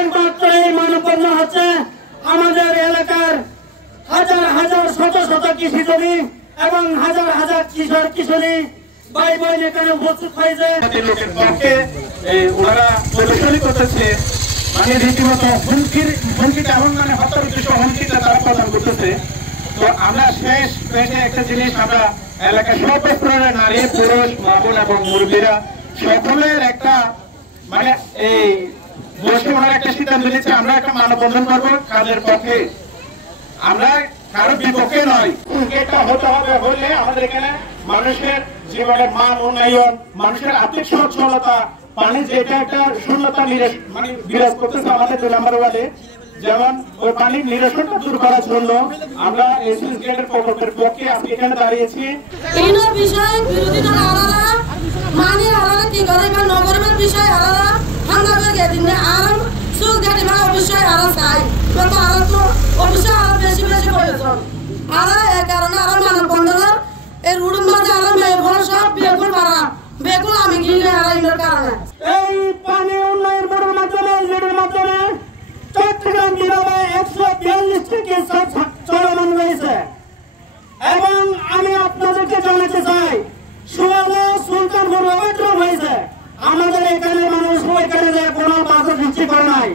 একমাত্র এই মানববন্ধন হচ্ছে আমাদের এলাকার হাজার হাজার শত শত কৃষি জমি এবং হাজার হাজার কিশোর কিশোরী ভাই বোন এখানে উপস্থিত হয়েছে। লোকের পক্ষে ওনারা প্রদর্শনী করতেছে, মানে রীতিমতো হুমকিটা এমন মানে হত্যার উদ্দেশ্য হুমকিটা তারা প্রদান করতেছে। তো আমরা শেষ পেশে একটা জিনিস, আমরা এলাকার সব স্তরের নারী পুরুষ মা বোন এবং মুরব্বীরা সকলের একটা মানে এই বসে ওনারা একটা সিদ্ধান্ত নিচ্ছে, আমরা একটা মানববন্ধন করবো কাজের পক্ষে, আমরা কারোর বিপক্ষে নয়। এটা হতে হবে, হলে আমাদের এখানে মানুষের জীবনের মান উন্নয়ন, মানুষের আর্থিক সচ্ছলতা, পানি যেটা একটা শূন্যতা মানে বিরাজ করতেছে আমাদের 2 নম্বর ওয়ার্ডে, যেমন ওই পানির নিরসনটা দূর করার জন্য আমরা এসএস গ্রেডের প্রকল্পের পক্ষে আজকে এখানে দাঁড়িয়েছি। এই বিষয়ে বিরোধী দল আলাদা মানে আলাদা কি করে বা নগরের বিষয় আলাদা হামলা করে দিন আর সুজ গাড়ি মা অবশ্যই আলাদা চাই, কিন্তু আলাদা তো অবশ্যই আলাদা বেশি বেশি প্রয়োজন। আলাদা এই কারণে আলাদা মানববন্ধনের এই রুডের মাঝে আলাদা মেয়েগুলো সব বেগুন পারা বেগুন আমি গিয়ে আলাদার কারণে এই পানি উন্নয়ন বোর্ডের মাধ্যমে লিডের মাধ্যমে চট্টগ্রাম বিভাগে 142টি কেস চলমান রয়েছে এবং আমি আপনাদেরকে জানাতে চাই সুলতানপুর অবৈধ হয়েছে। আমাদের এখানে মানুষ এখানে যে কোনো বাজার সৃষ্টি করে নাই,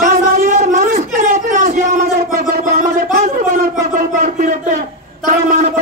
বাজারের মানুষকে এখানে আসি আমাদের প্রকল্প, আমাদের বান্দরবানের প্রকল্পের বিরুদ্ধে তারা মানব